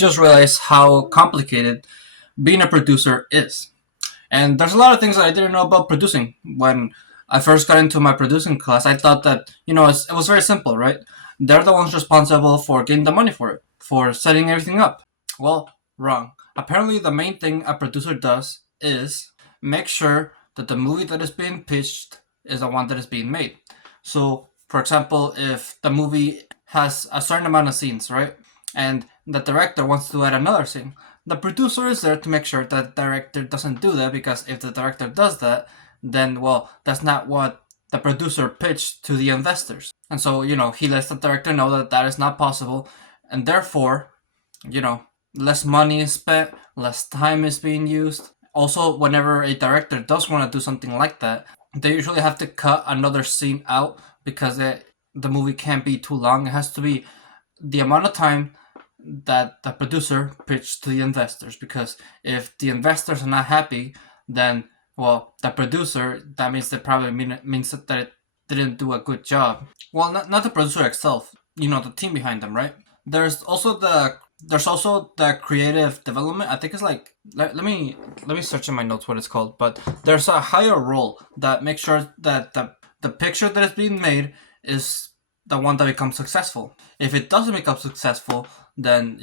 just realized how complicated being a producer is. And there's a lot of things that I didn't know about producing. When I first got into my producing class, I thought that, it was very simple, right? They're the ones responsible for getting the money for it, for setting everything up. Well, wrong. Apparently, the main thing a producer does is make sure that the movie that is being pitched is the one that is being made. So, for example, if the movie has a certain amount of scenes, right? And the director wants to add another scene, the producer is there to make sure that the director doesn't do that, because if the director does that, then, well, that's not what the producer pitched to the investors. And so, he lets the director know that that is not possible, and therefore, less money is spent, less time is being used. Also, whenever a director does want to do something like that, they usually have to cut another scene out because the movie can't be too long. It has to be the amount of time that the producer pitched to the investors, because if the investors are not happy, then, well, the producer, that means that probably means that it didn't do a good job. Well, not the producer itself, the team behind them, right? There's also the creative development. I think it's like, let me search in my notes what it's called, but there's a higher role that makes sure that the picture that is being made is the one that becomes successful. If it doesn't become successful, then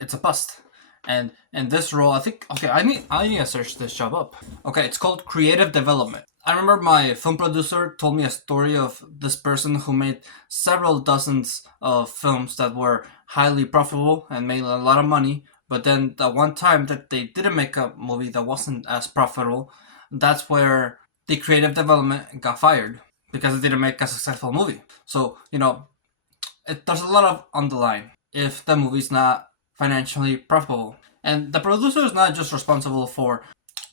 it's a bust. And in this role, I think, okay, I need to search this job up. Okay, it's called creative development. I remember my film producer told me a story of this person who made several dozens of films that were highly profitable and made a lot of money. But then the one time that they didn't make a movie that wasn't as profitable, that's where the creative development got fired, because it didn't make a successful movie. So, there's a lot of on the line if the movie's not financially profitable. And the producer is not just responsible for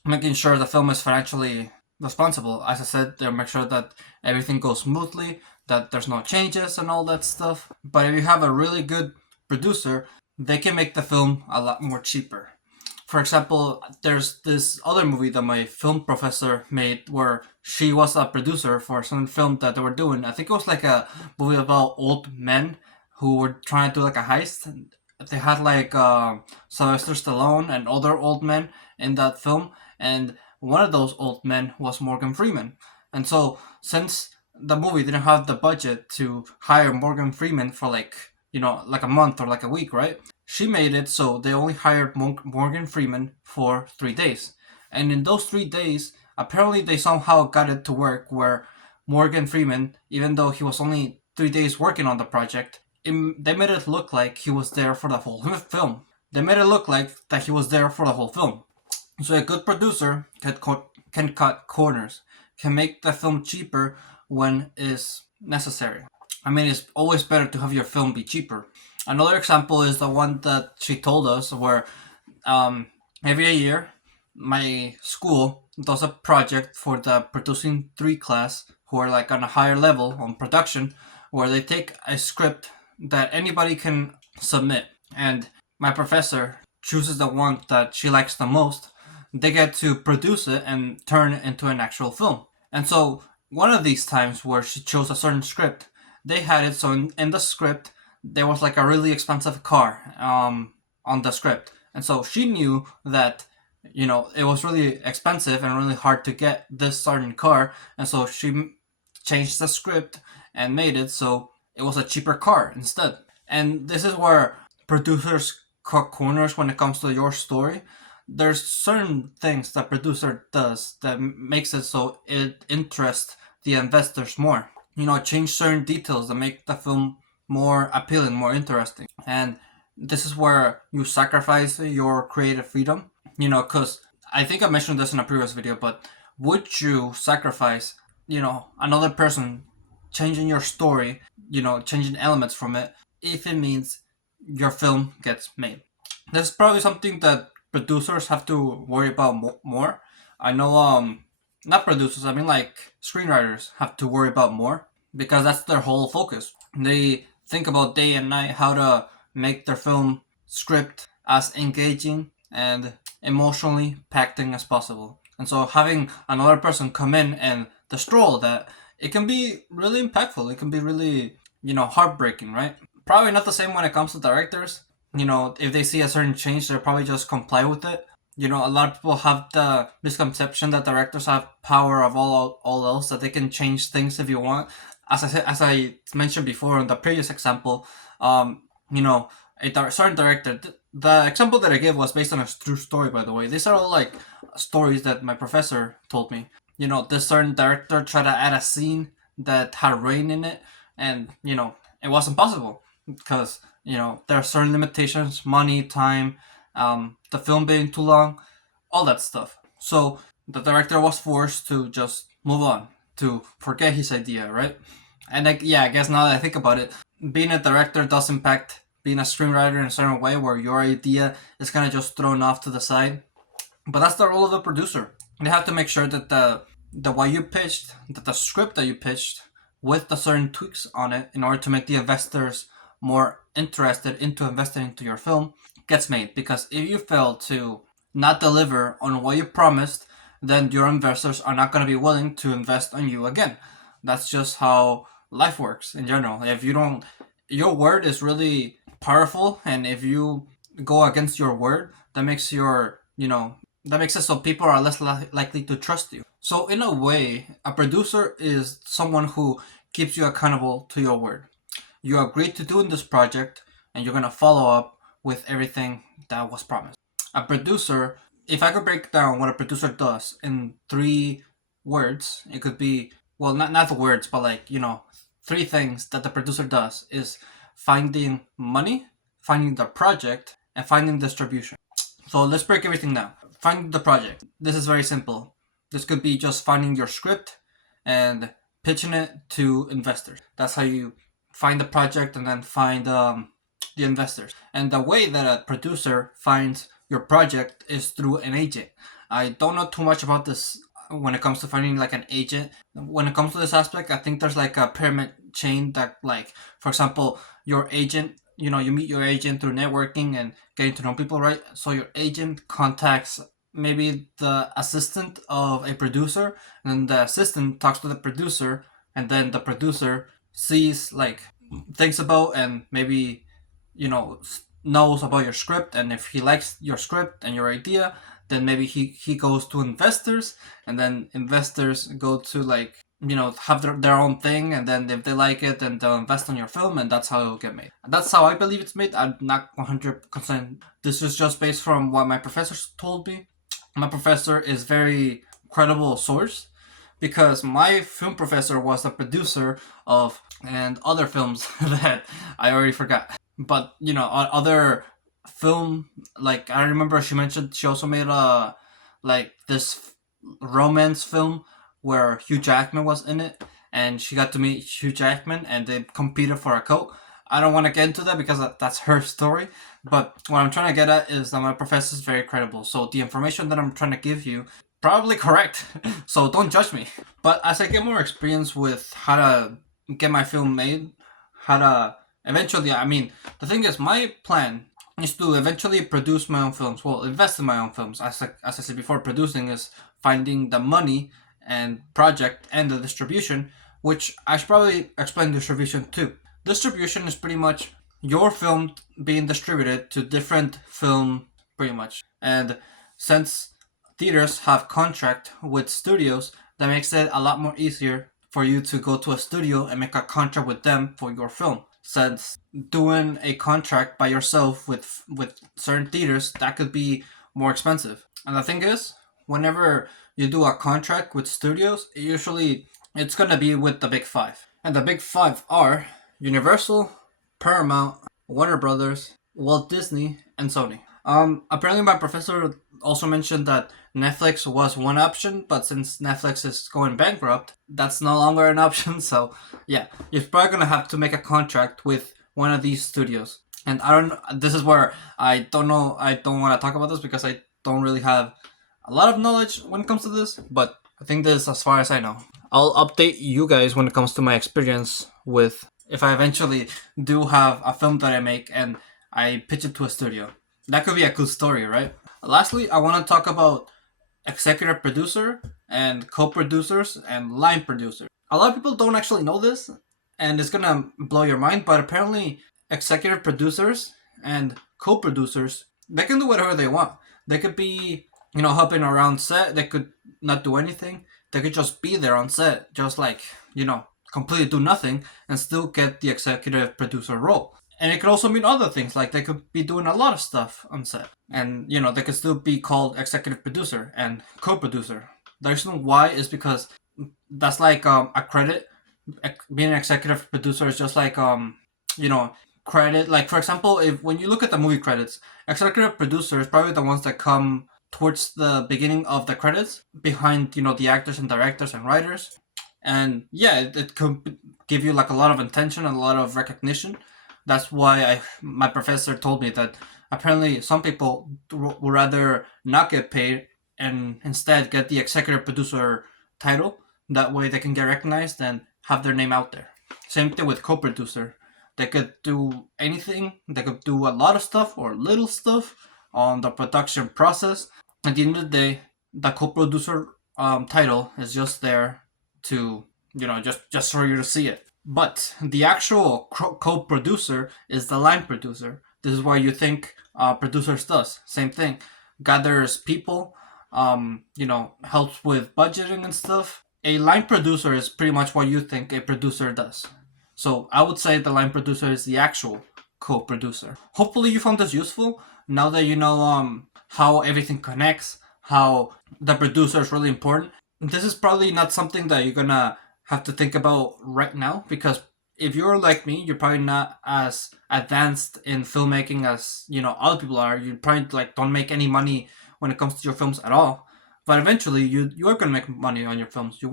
making sure the film is financially responsible. As I said, they'll make sure that everything goes smoothly, that there's no changes and all that stuff. But if you have a really good producer, they can make the film a lot more cheaper. For example, there's this other movie that my film professor made where she was a producer for some film that they were doing. I think it was like a movie about old men who were trying to do like a heist. They had like Sylvester Stallone and other old men in that film, and one of those old men was Morgan Freeman. And so, since the movie didn't have the budget to hire Morgan Freeman for like a month or like a week, right? She made it so they only hired Morgan Freeman for 3 days. And in those 3 days, apparently they somehow got it to work where Morgan Freeman, even though he was only 3 days working on the project, they made it look like he was there for the whole film. They made it look like that he was there for the whole film. So a good producer can cut corners, can make the film cheaper when is necessary. I mean, it's always better to have your film be cheaper. Another example is the one that she told us, where every year my school does a project for the producing 3 class, who are like on a higher level on production, where they take a script that anybody can submit, and my professor chooses the one that she likes the most. They get to produce it and turn it into an actual film. And so one of these times where she chose a certain script, they had it so in the script there was like a really expensive car on the script. And so she knew that it was really expensive and really hard to get this certain car, and so she changed the script and made it so it was a cheaper car instead. And this is where producers cut corners when it comes to your story. There's certain things that producer does that makes it so it interests the investors more. Change certain details that make the film more appealing, more interesting. And this is where you sacrifice your creative freedom. Because I think I mentioned this in a previous video, but would you sacrifice, another person changing your story, changing elements from it, if it means your film gets made? This is probably something that producers have to worry about more. I know, not producers, I mean like screenwriters have to worry about more, because that's their whole focus. They think about day and night how to make their film script as engaging and emotionally packing as possible. And so having another person come in and destroy that, it can be really impactful. It can be really, heartbreaking, right? Probably not the same when it comes to directors, if they see a certain change, they'll probably just comply with it. A lot of people have the misconception that directors have power of all else, that they can change things if you want. As I mentioned before in the previous example, um, you know, certain director. The example that I gave was based on a true story, by the way. These are all like stories that my professor told me. This certain director tried to add a scene that had rain in it, and it wasn't possible because there are certain limitations, money, time, the film being too long, all that stuff. So the director was forced to just move on, to forget his idea, right? And I guess now that I think about it, being a director does impact being a screenwriter in a certain way, where your idea is kind of just thrown off to the side. But that's the role of the producer. They have to make sure that the what you pitched, that the script that you pitched, with the certain tweaks on it, in order to make the investors more interested into investing into your film, gets made. Because if you fail to not deliver on what you promised, then your investors are not going to be willing to invest on you again. That's just how life works in general. If you don't, your word is really powerful, and if you go against your word, that makes it so people are less likely to trust you. So in a way, a producer is someone who keeps you accountable to your word. You agreed to doing this project, and you're gonna follow up with everything that was promised. A producer, if I could break down what a producer does in 3 words, it could be, well, not the words, but like 3 things that the producer does is finding money, finding the project, and finding distribution. So let's break everything down. Find the project. This is very simple. This could be just finding your script and pitching it to investors. That's how you find the project and then find the investors. And the way that a producer finds your project is through an agent. I don't know too much about this when it comes to finding like an agent. When it comes to this aspect, I think there's like a pyramid chain that, like, for example, your agent, you meet your agent through networking and getting to know people, right? So your agent contacts maybe the assistant of a producer, and then the assistant talks to the producer, and then the producer sees, like, thinks about and maybe knows about your script, and if he likes your script and your idea, then maybe he goes to investors, and then investors go to, like, have their own thing, and then if they like it, then they'll invest on your film, and that's how it'll get made. That's how I believe it's made. I'm not 100%. This is just based from what my professors told me. My professor is very credible source, because my film professor was the producer of and other films that I already forgot. But other film, like, I remember she mentioned she also made a, like, this romance film where Hugh Jackman was in it, and she got to meet Hugh Jackman, and they competed for a coat. I don't want to get into that because that's her story, but what I'm trying to get at is that my professor is very credible. So the information that I'm trying to give you, probably correct. So don't judge me. But as I get more experience with how to get my film made, how to eventually, the thing is, my plan is to eventually produce my own films. Well, invest in my own films. As I said before, producing is finding the money and project and the distribution, which I should probably explain distribution too. Distribution is pretty much your film being distributed to different film, pretty much. And since theaters have contract with studios, that makes it a lot more easier for you to go to a studio and make a contract with them for your film. Since doing a contract by yourself with certain theaters, that could be more expensive. And the thing is, whenever you do a contract with studios, it's gonna be with the big 5. And the big 5 are Universal, Paramount, Warner Brothers, Walt Disney, and Sony. Apparently my professor also mentioned that Netflix was one option, but since Netflix is going bankrupt, that's no longer an option. So yeah, you're probably gonna have to make a contract with one of these studios. And this is where I don't know, I don't want to talk about this because I don't really have a lot of knowledge when it comes to this, but I think this is as far as I know. I'll update you guys when it comes to my experience with, if I eventually do have a film that I make and I pitch it to a studio. That could be a cool story, right? Lastly, I want to talk about executive producer and co-producers and line producers. A lot of people don't actually know this, and it's gonna blow your mind, but apparently executive producers And co-producers, they can do whatever they want. They could be, helping around set. They could not do anything. They could just be there on set, just like, completely do nothing and still get the executive producer role. And it could also mean other things, like they could be doing a lot of stuff on set. And, they could still be called executive producer and co-producer. The reason why is because that's like a credit. Being an executive producer is just like, credit. Like, for example, if when you look at the movie credits, executive producer is probably the ones that come towards the beginning of the credits, behind, the actors and directors and writers. And yeah, it could give you like a lot of attention and a lot of recognition. That's why my professor told me that apparently some people would rather not get paid and instead get the executive producer title. That way they can get recognized and have their name out there. Same thing with co-producer. They could do anything. They could do a lot of stuff or little stuff on the production process. At the end of the day, the co-producer title is just there to, just for you to see it. But the actual co-producer is the line producer. This is what you think producers does. Same thing. Gathers people, helps with budgeting and stuff. A line producer is pretty much what you think a producer does. So I would say the line producer is the actual co-producer. Hopefully you found this useful. Now that you know how everything connects, how the producer is really important. This is probably not something that you're gonna have to think about right now, because if you're like me, you're probably not as advanced in filmmaking as other people are. You probably like don't make any money when it comes to your films at all. But eventually, you are gonna make money on your films. You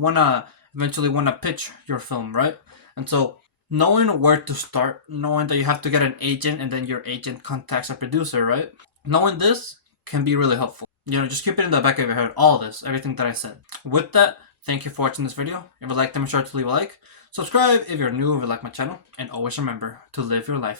eventually wanna pitch your film, right? And so knowing where to start, knowing that you have to get an agent and then your agent contacts a producer, right? Knowing this can be really helpful. Just keep it in the back of your head, all this, everything that I said. With that, thank you for watching this video. If you liked it, make sure to leave a like. Subscribe if you're new, if you like my channel. And always remember to live your life.